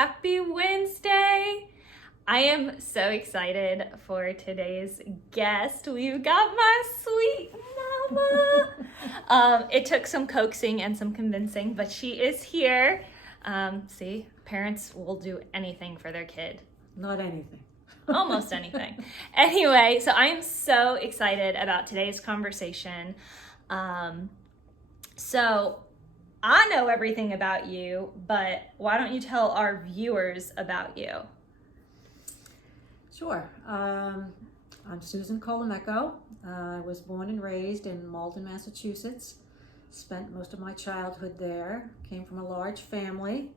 Happy Wednesday! I am so excited for today's guest. We've got my sweet mama. It took some coaxing and some convincing, but she is here. See, parents will do anything for their kid. Not anything. Almost anything. Anyway, so I'm so excited about today's conversation. So I know everything about you, but why don't you tell our viewers about you? Sure. I'm Susan Colameco. I was born and raised in Malden, Massachusetts. Spent most of my childhood there. Came from a large family.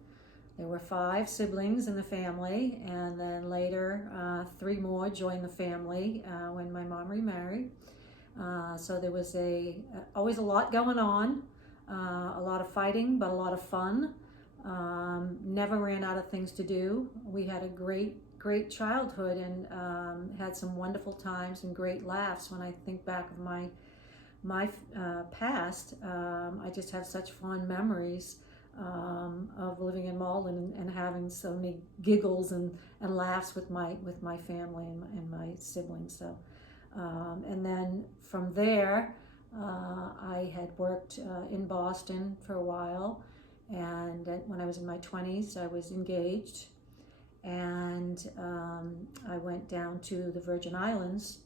There were 5 siblings in the family, and then later 3 more joined the family when my mom remarried. So there was always a lot going on, a lot of fighting, but a lot of fun. Never ran out of things to do. We had a great childhood and had some wonderful times and great laughs. When I think back of my past, I just have such fond memories of living in Malden and having so many giggles and laughs with my family and my siblings. So, and then from there, I had worked in Boston for a while, and when I was in my 20s, I was engaged, and I went down to the Virgin Islands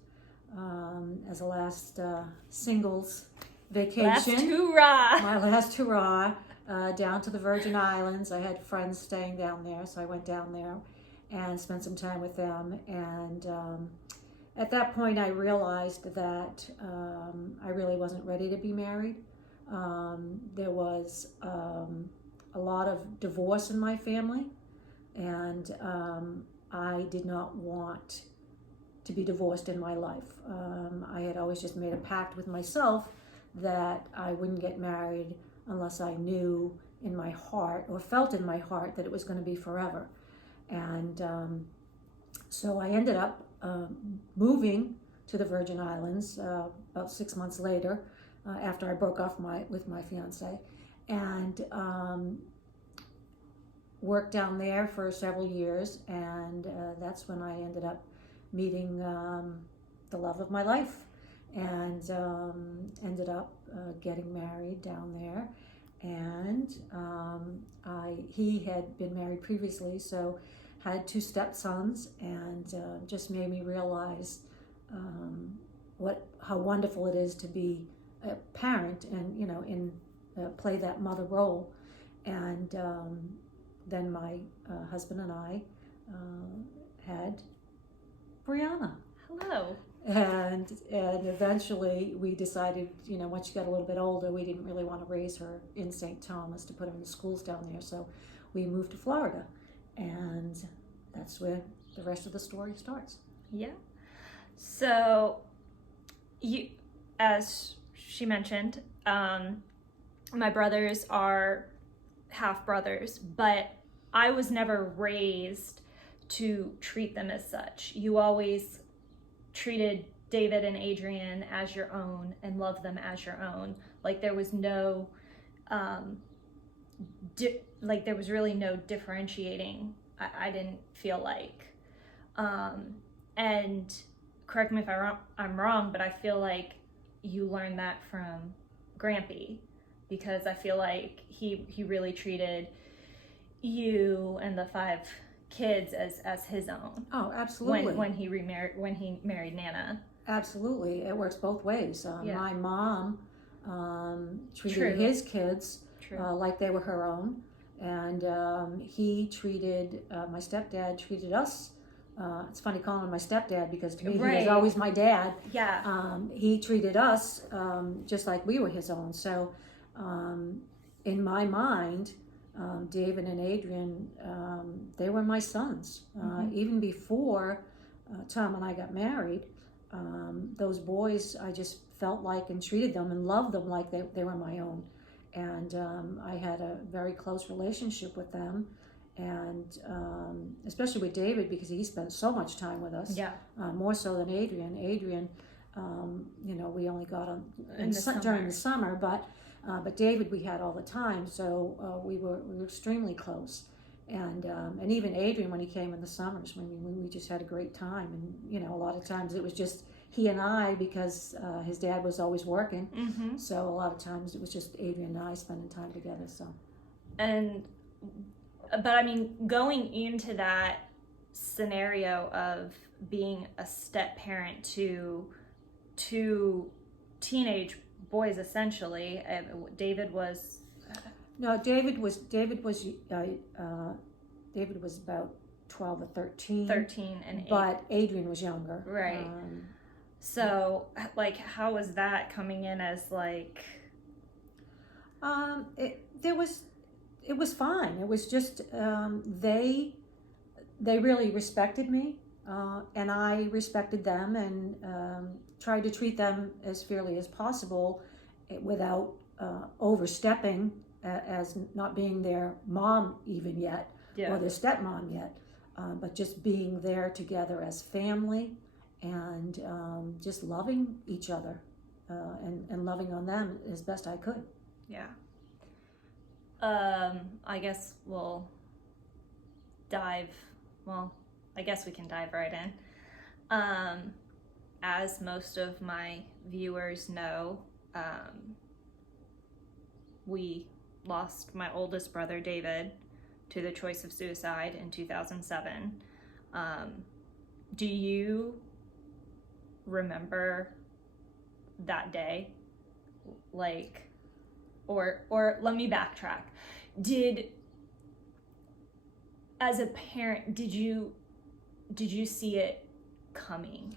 as a last singles vacation. Last hurrah! My last hurrah. Down to the Virgin Islands. I had friends staying down there, so I went down there and spent some time with them. And at that point, I realized that I really wasn't ready to be married. There was a lot of divorce in my family, and I did not want to be divorced in my life. I had always just made a pact with myself that I wouldn't get married unless I knew in my heart or felt in my heart that it was going to be forever. And so I ended up moving to the Virgin Islands about 6 months later, after I broke off with my fiance, and worked down there for several years. And that's when I ended up meeting the love of my life, and ended up getting married down there. And he had been married previously, so had 2 stepsons, and just made me realize how wonderful it is to be a parent and play that mother role. And then my husband and I had Brianna. Hello. And eventually we decided, once she got a little bit older, we didn't really want to raise her in St. Thomas to put her in the schools down there. So we moved to Florida, and that's where the rest of the story starts. Yeah. So you, as she mentioned, my brothers are half brothers, but I was never raised to treat them as such. You always treated David and Adrian as your own and loved them as your own. Like there was no, there was really no differentiating. I didn't feel like, and correct me if I'm wrong, but I feel like you learned that from Grampy, because I feel like he really treated you and the 5 kids as his own. Oh, absolutely. When he married Nana. Absolutely, it works both ways. Yeah. My mom treated True. his kids True. like they were her own, and he treated my stepdad treated us. It's funny calling him my stepdad, because to me Right. he was always my dad. Yeah. He treated us just like we were his own. So in my mind, David and Adrian, they were my sons. Even before Tom and I got married, those boys, I just felt like and treated them and loved them like they were my own. And I had a very close relationship with them, and especially with David, because he spent so much time with us. Yeah. More so than Adrian. Adrian, we only got on during the summer, but David we had all the time, so we were extremely close. And even Adrian, when he came in the summers, I mean, we just had a great time. And you know, a lot of times it was just he and I, because his dad was always working. Mm-hmm. So a lot of times it was just Adrian and I spending time together. So. But I mean, going into that scenario of being a step parent to two teenage boys, essentially, David was. No, David was about 12 or 13. 13 and 8. But Adrian was younger. Right. So, like, how was that coming in as, like... It was fine. It was just, they really respected me, and I respected them, and tried to treat them as fairly as possible without overstepping as not being their mom even yet, or their stepmom yet, but just being there together as family, and just loving each other, and loving on them as best I could. Yeah. I guess I guess we can dive right in. As most of my viewers know, we lost my oldest brother, David, to the choice of suicide in 2007. Do you remember that day? Like, or let me backtrack. As a parent, did you see it coming?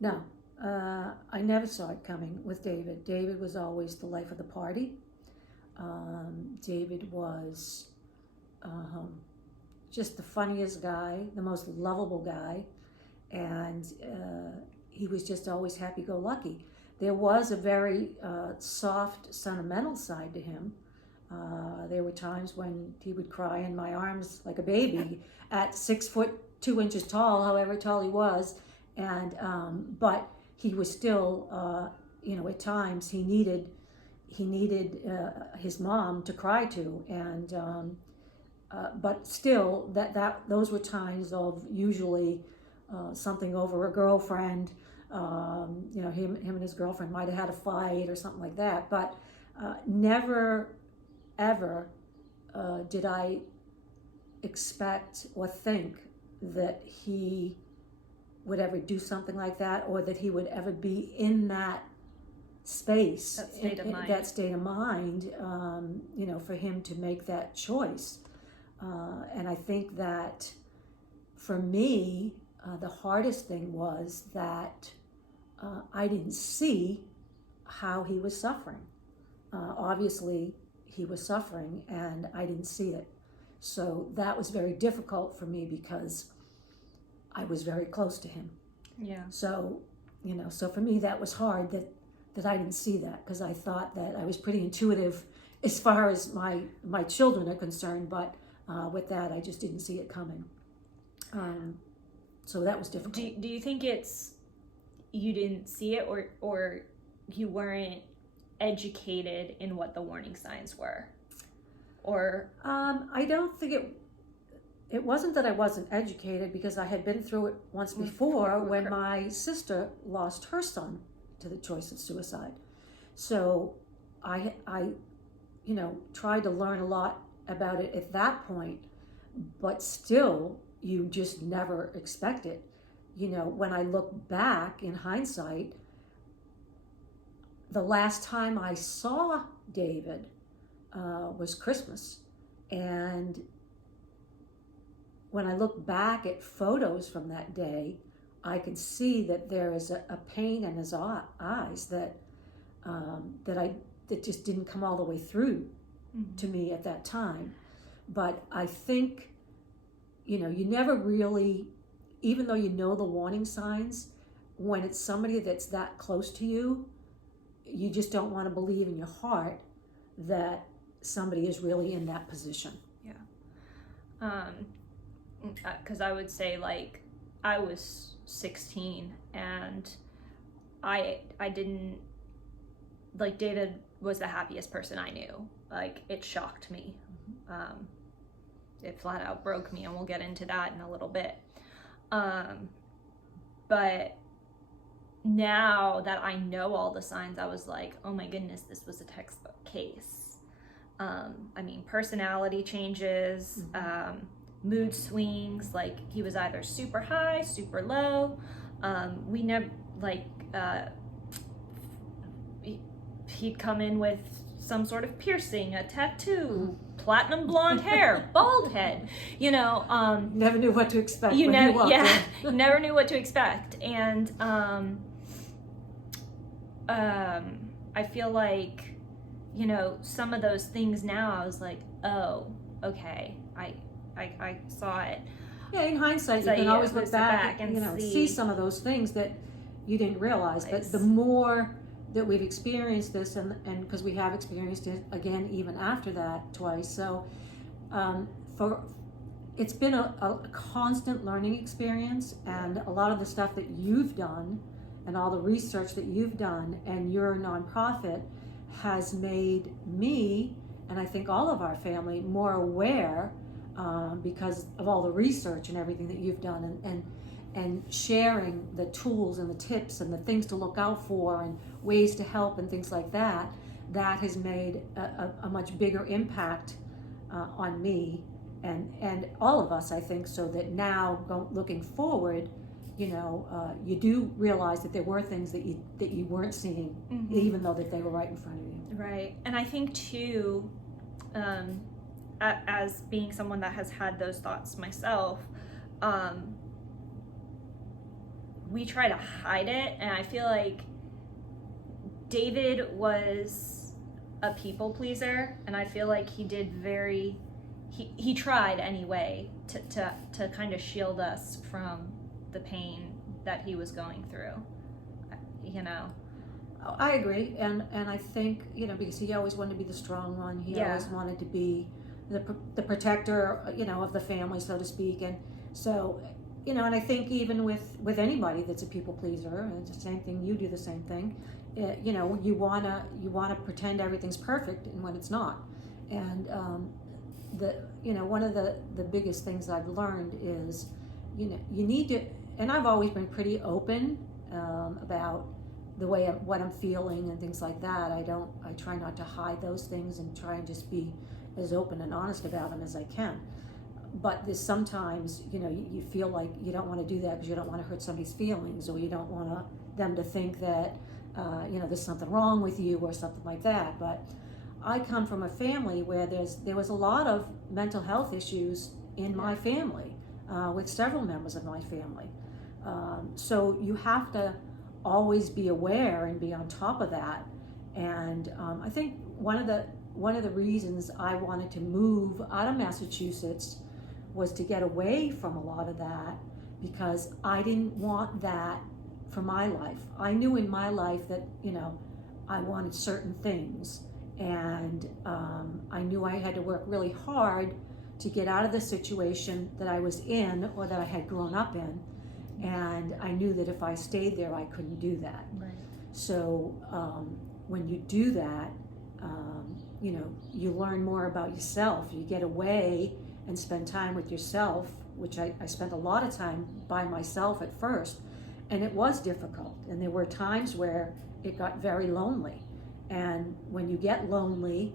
No, I never saw it coming with David. David was always the life of the party. David was just the funniest guy, the most lovable guy, and he was just always happy-go-lucky. There was a very soft, sentimental side to him. There were times when he would cry in my arms like a baby at 6 foot 2 inches tall, however tall he was, and but he was still, at times he needed his mom to cry to, and but still those were times of usually something over a girlfriend. Him and his girlfriend might have had a fight or something like that, but never ever did I expect or think that he would ever do something like that, or that he would ever be in that space, that state of mind, for him to make that choice. And I think that for me, the hardest thing was that I didn't see how he was suffering. Obviously, he was suffering, and I didn't see it. So that was very difficult for me because I was very close to him. Yeah. So, so for me that was hard that I didn't see that, because I thought that I was pretty intuitive as far as my children are concerned, but with that I just didn't see it coming. So that was difficult. Do you think it's you didn't see it, or you weren't educated in what the warning signs were? Or I don't think it wasn't that I wasn't educated, because I had been through it once before when my sister lost her son to the choice of suicide. So I tried to learn a lot about it at that point, but still you just never expect it. When I look back in hindsight, the last time I saw David was Christmas, and when I look back at photos from that day, I can see that there is a pain in his eyes that just didn't come all the way through to me at that time. But I think, you never really, even though you know the warning signs, when it's somebody that's that close to you, you just don't want to believe in your heart that somebody is really in that position. Yeah. Because I would say, like, I was 16 and I didn't, like, David was the happiest person I knew. Like, it shocked me. it flat out broke me, and we'll get into that in a little bit. But now that I know all the signs, I was like, oh my goodness, this was a textbook case. I mean, personality changes, mood swings, like he was either super high, super low. We never, like, he'd come in with some sort of piercing, a tattoo, platinum blonde hair, bald head, you know. Never knew what to expect. You never, yeah, never knew what to expect. And I feel like, you know, some of those things now, I was like, oh, okay, I saw it. Yeah, in hindsight, you can always look back and, you know, see some of those things that you didn't realize. But the more that we've experienced this, and because we have experienced it again even after that twice, so it's been a constant learning experience, and a lot of the stuff that you've done and all the research that you've done and your nonprofit has made me, and I think all of our family, more aware because of all the research and everything that you've done, and sharing the tools and the tips and the things to look out for and ways to help and things like that. That has made a much bigger impact on me and all of us, I think, so that now looking forward, you know, you do realize that there were things that you weren't seeing, even though that they were right in front of you. Right. And I think too, as being someone that has had those thoughts myself, we try to hide it, and I feel like David was a people pleaser, and I feel like he did he tried anyway to kind of shield us from the pain that he was going through, you know. I agree, and I think, you know, because he always wanted to be the strong one. He always wanted to be the protector, you know, of the family, so to speak. And so, you know, and I think even with anybody that's a people pleaser, it's the same thing. You do the same thing. You know, you wanna pretend everything's perfect, and when it's not. And you know, one of the biggest things I've learned is, you know, you need to. And I've always been pretty open about the way what I'm feeling and things like that. I try not to hide those things and try and just be as open and honest about them as I can. But there's sometimes, you know, you feel like you don't want to do that because you don't want to hurt somebody's feelings, or you don't want them to think that, you know, there's something wrong with you or something like that. But I come from a family where there was a lot of mental health issues in my family, with several members of my family. So you have to always be aware and be on top of that. And I think one of the reasons I wanted to move out of Massachusetts was to get away from a lot of that, because I didn't want that for my life. I knew in my life that, you know, I wanted certain things, and I knew I had to work really hard to get out of the situation that I was in or that I had grown up in. And I knew that if I stayed there, I couldn't do that. Right. So when you do that, you know, you learn more about yourself. You get away and spend time with yourself, which I spent a lot of time by myself at first, and it was difficult. And there were times where it got very lonely. And when you get lonely,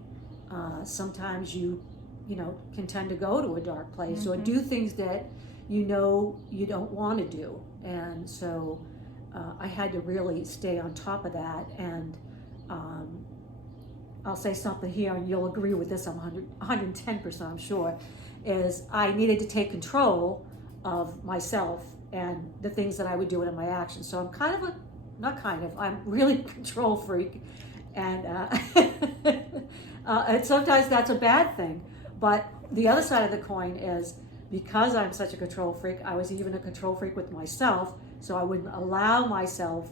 sometimes you know, can tend to go to a dark place or do things that you know you don't want to do. And so I had to really stay on top of that. And I'll say something here, and you'll agree with this, I'm 110% I'm sure, is I needed to take control of myself and the things that I would do in my actions. So I'm really a control freak. And and sometimes that's a bad thing. But the other side of the coin is, because I'm such a control freak, I was even a control freak with myself, so I wouldn't allow myself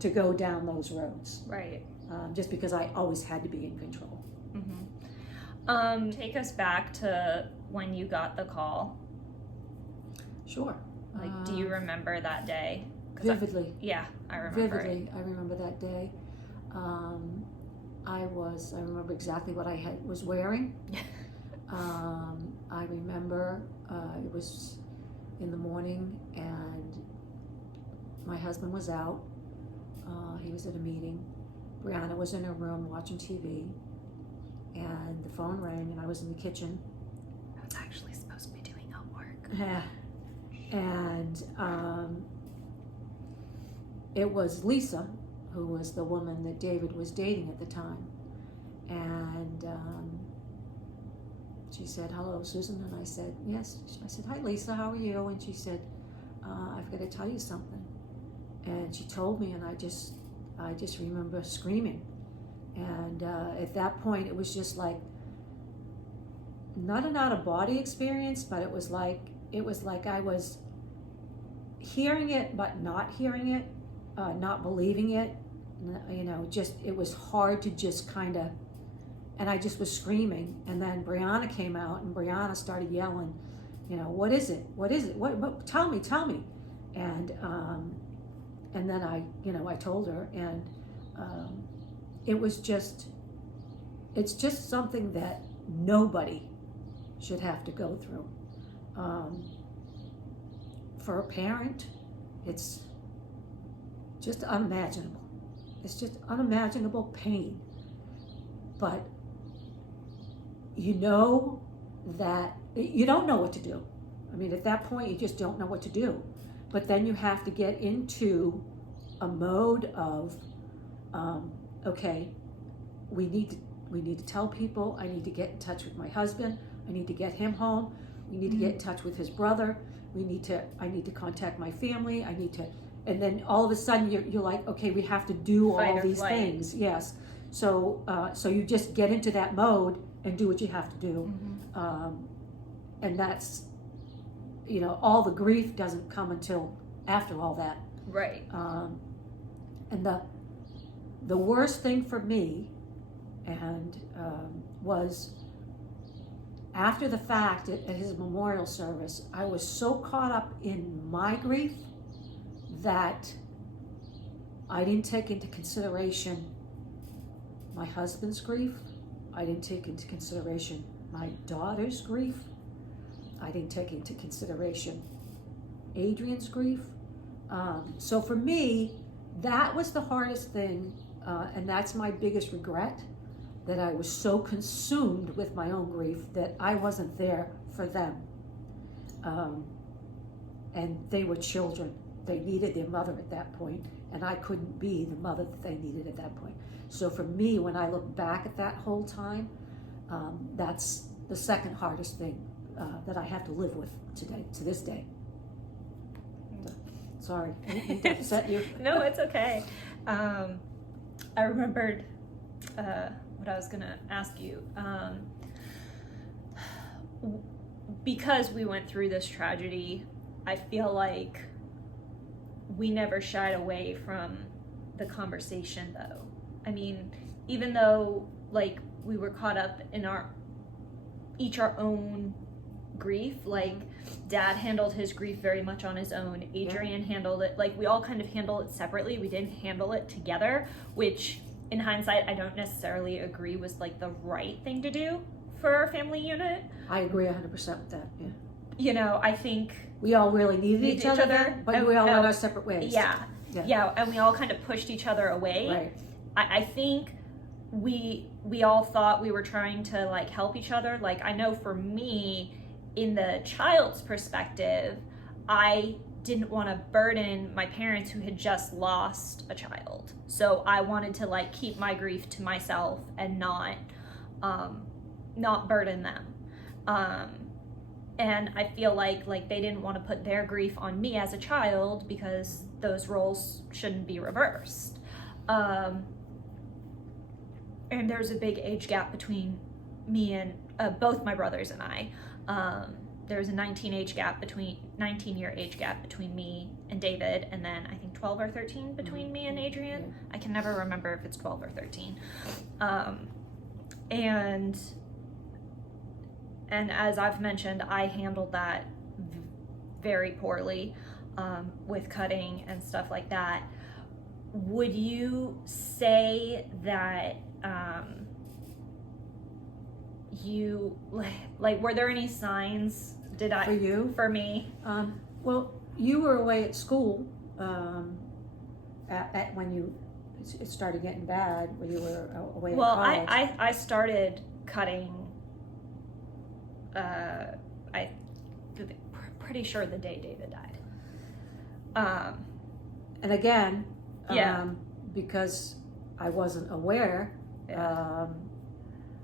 to go down those roads. Right. Just because I always had to be in control. Take us back to when you got the call. Sure. Like, do you remember that day? Vividly. I remember Vividly, I remember that day. I remember exactly what I was wearing. I remember it was in the morning, and my husband was out. He was at a meeting. Brianna was in her room watching TV, and the phone rang, and I was in the kitchen. I was actually supposed to be doing homework. And it was Lisa, who was the woman that David was dating at the time. And she said, "Hello, Susan." And I said, "Yes." I said, "Hi, Lisa, how are you?" And she said, "I've got to tell you something." And she told me, and I just remember screaming. And at that point, it was just like, not an out-of-body experience, but it was like I was hearing it, but not hearing it, not believing it. Just, it was hard to just kind of, and I just was screaming. And then Brianna came out, and Brianna started yelling, "What is it? What is it? What? Tell me. And then I told her, and it's just something that nobody should have to go through. For a parent, it's just unimaginable. It's just unimaginable pain. But that you don't know what to do. I mean, at that point, you just don't know what to do. But then you have to get into a mode of, okay, we need to tell people. I need to get in touch with my husband. I need to get him home. We need to get in touch with his brother. I need to contact my family. And then all of a sudden you're like, okay, we have to do all these things. Yes. So you just get into that mode and do what you have to do. And that's, all the grief doesn't come until after all that. Right. And the worst thing for me was after the fact at his memorial service, I was so caught up in my grief that I didn't take into consideration my husband's grief. I didn't take into consideration my daughter's grief. I didn't take into consideration Adrian's grief. So for me, that was the hardest thing, and that's my biggest regret, that I was so consumed with my own grief that I wasn't there for them. And they were children. They needed their mother at that point, and I couldn't be the mother that they needed at that point. So for me, when I look back at that whole time, that's the second hardest thing that I have to live with today, to this day. So, sorry, I didn't mean to upset you. No, it's okay. I remembered what I was going to ask you. Because we went through this tragedy, I feel like we never shied away from the conversation, though. I mean, even though we were caught up in our own grief, Dad handled his grief very much on his own. Adrian handled it, we all kind of handled it separately. We didn't handle it together, which in hindsight I don't necessarily agree was the right thing to do for our family unit. I agree 100% with that. Yeah. I think we all really needed each other, but we all went our separate ways. Yeah, and we all kind of pushed each other away. Right. I think we all thought we were trying to help each other. I know for me, in the child's perspective, I didn't want to burden my parents who had just lost a child. So I wanted to keep my grief to myself and not burden them. And I feel like they didn't want to put their grief on me as a child because those roles shouldn't be reversed. And there's a big age gap between me and both my brothers and I. There's a 19-year age gap between me and David, and then I think 12 or 13 between me and Adrian. Yeah. I can never remember if it's 12 or 13. And as I've mentioned, I handled that very poorly with cutting and stuff like that. Would you say that you, like were there any signs? For you? For me? Well, you were away at school at when it started getting bad, when you were away at college. Well, I started cutting, pretty sure the day David died. And again, yeah. Because I wasn't aware, Yeah.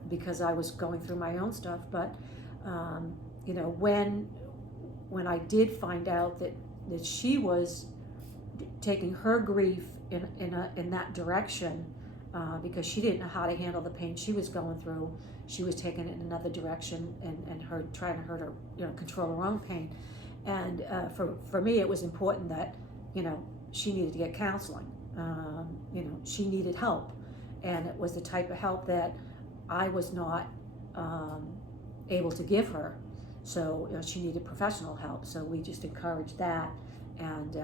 because I was going through my own stuff, but you know, when I did find out that she was taking her grief in that direction, because she didn't know how to handle the pain she was going through, she was taking it in another direction and her trying to hurt her, you know, control her own pain. And for me, it was important that, you know, she needed to get counseling. You know, she needed help, and it was the type of help that I was not able to give her. So, you know, she needed professional help. So we just encouraged that, and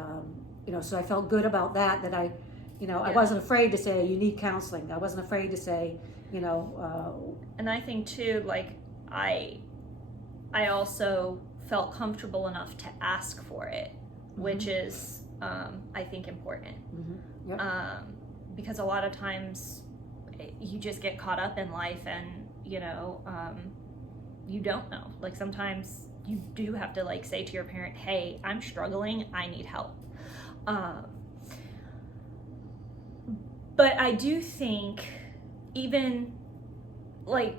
you know, so I felt good about that. That I, you know, I wasn't afraid to say you need counseling. I wasn't afraid to say, you know. And I think too, like I also felt comfortable enough to ask for it, which is I think important. Yep. Because a lot of times you just get caught up in life, and you know, you don't know. Like sometimes you do have to like say to your parent, "Hey, I'm struggling. I need help." But I do think even like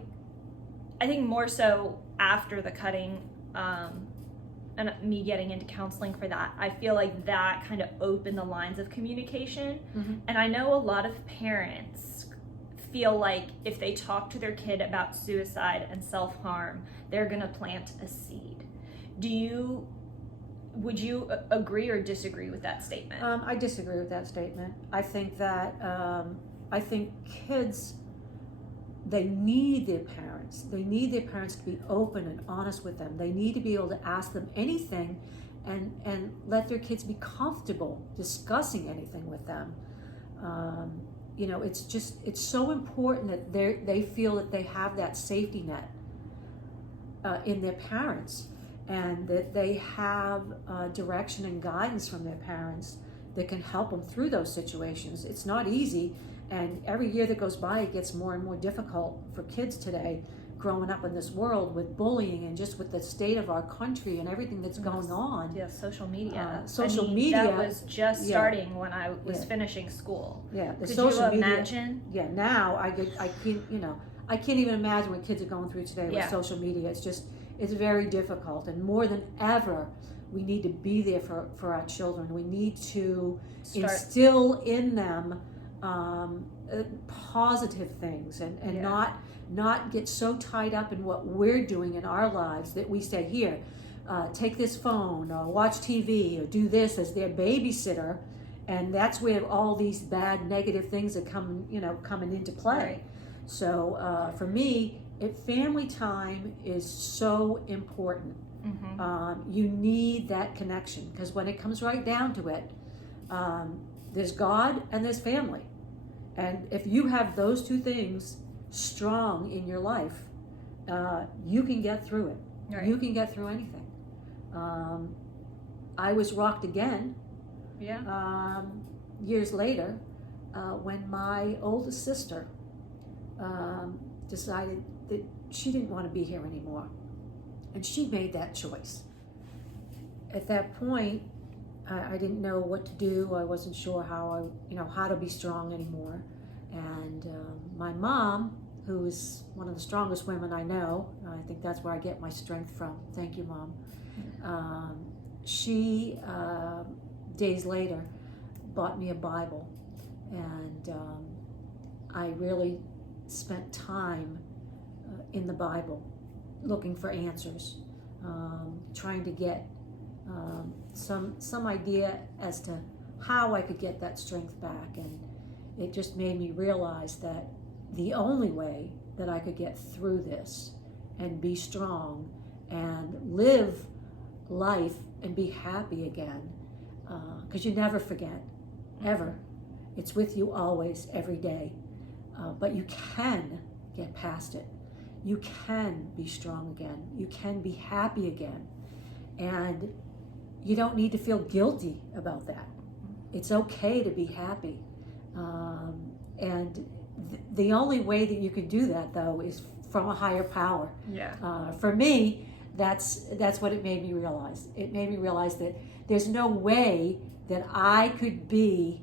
I think more so after the cutting, and me getting into counseling for that, I feel like that kind of opened the lines of communication. And I know a lot of parents feel like if they talk to their kid about suicide and self-harm, they're gonna plant a seed. Would you agree or disagree with that statement? I disagree with that statement. I think that kids, they need their parents. They need their parents to be open and honest with them. They need to be able to ask them anything and let their kids be comfortable discussing anything with them. You know, it's so important that they feel that they have that safety net in their parents, and that they have direction and guidance from their parents that can help them through those situations. It's not easy, and every year that goes by, it gets more and more difficult for kids today, growing up in this world with bullying and just with the state of our country and everything that's going on. Yeah, social media. Social media. That was just starting when I was finishing school. Yeah, the Could social you media. imagine? Yeah, now I can't even imagine what kids are going through today with social media. It's very difficult, and more than ever, we need to be there for our children. We need to instill in them positive things, and not get so tied up in what we're doing in our lives that we say, here, take this phone or watch TV or do this as their babysitter, and that's where all these bad negative things are coming into play. Right. So for me, family time is so important. You need that connection, because when it comes right down to it, there's God and there's family, and if you have those two things strong in your life, you can get through it. Right. You can get through anything. I was rocked again. Years later, when my oldest sister decided that she didn't want to be here anymore, and she made that choice. At that point, I didn't know what to do. I wasn't sure how to be strong anymore. And my mom, who is one of the strongest women I know, I think that's where I get my strength from. Thank you, Mom. She, days later, bought me a Bible, and I really spent time in the Bible looking for answers, trying to get some idea as to how I could get that strength back. And it just made me realize that the only way that I could get through this and be strong and live life and be happy again, because you never forget, ever. It's with you always, every day. But you can get past it. you can be strong again. You can be happy again. And you don't need to feel guilty about that. It's okay to be happy. And the only way that you can do that, though, is from a higher power. Yeah. For me, that's what it made me realize. It made me realize that there's no way that I could be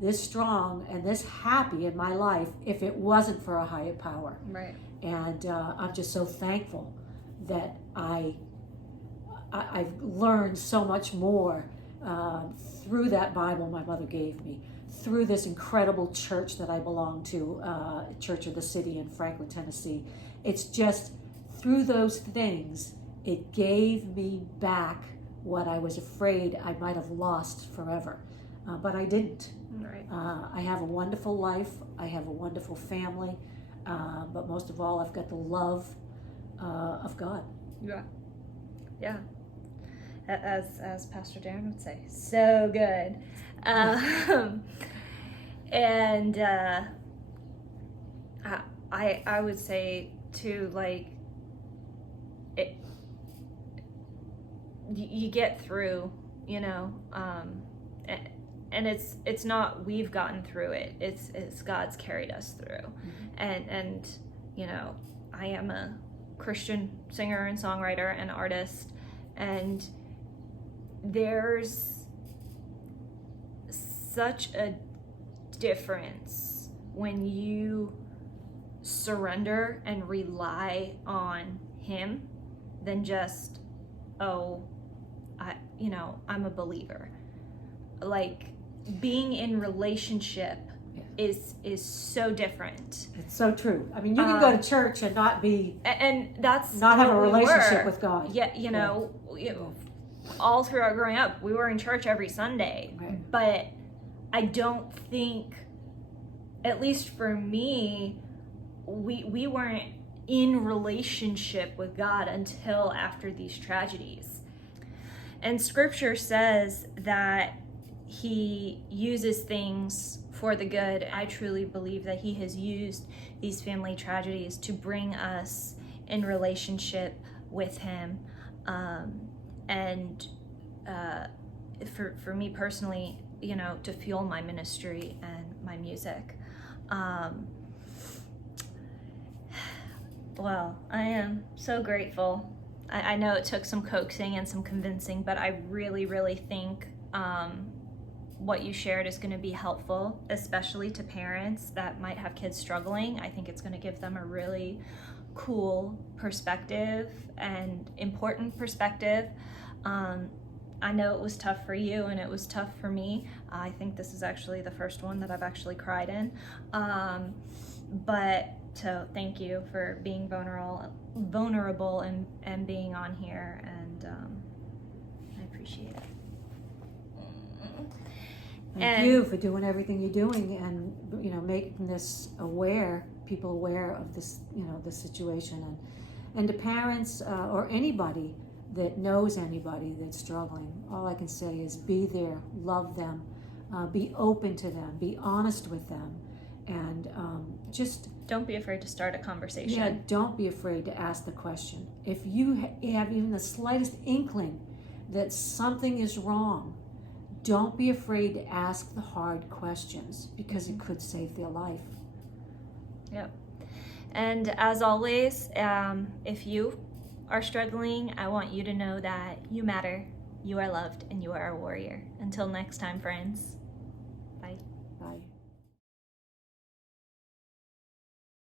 this strong and this happy in my life if it wasn't for a higher power. Right. And I'm just so thankful that I've learned so much more through that Bible my mother gave me, through this incredible church that I belong to, Church of the City in Franklin, Tennessee. It's just through those things, it gave me back what I was afraid I might have lost forever. But I didn't. Right. I have a wonderful life. I have a wonderful family. But most of all, I've got the love of God. Yeah. Yeah. As Pastor Darren would say, so good. And I would say too, like, it, you get through, you know, and it's not we've gotten through it. It's God's carried us through. Mm-hmm. And you know, I am a Christian singer and songwriter and artist, and there's such a difference when you surrender and rely on Him than just, I'm a believer. Like, being in relationship is so different. It's so true. I mean, you can go to church and not be, and that's not have a relationship with God. Yeah, all throughout growing up, we were in church every Sunday. Right. But I don't think, at least for me, we weren't in relationship with God until after these tragedies. And Scripture says that He uses things for the good. I truly believe that He has used these family tragedies to bring us in relationship with Him. For me personally, you know, to fuel my ministry and my music. Well, I am so grateful. I know it took some coaxing and some convincing, but I really, really think what you shared is going to be helpful, especially to parents that might have kids struggling. I think it's going to give them a really cool perspective and important perspective. I know it was tough for you and it was tough for me. I think this is actually the first one that I've actually cried in. But so thank you for being vulnerable and being on here, and I appreciate it. Thank you for doing everything you're doing, and making people aware of this, this situation, and to parents or anybody that knows anybody that's struggling. All I can say is be there, love them, be open to them, be honest with them, and just don't be afraid to start a conversation. Yeah, don't be afraid to ask the question. If you have even the slightest inkling that something is wrong, don't be afraid to ask the hard questions, because it could save their life. Yep. And as always, if you are struggling, I want you to know that you matter, you are loved, and you are a warrior. Until next time, friends. Bye. Bye.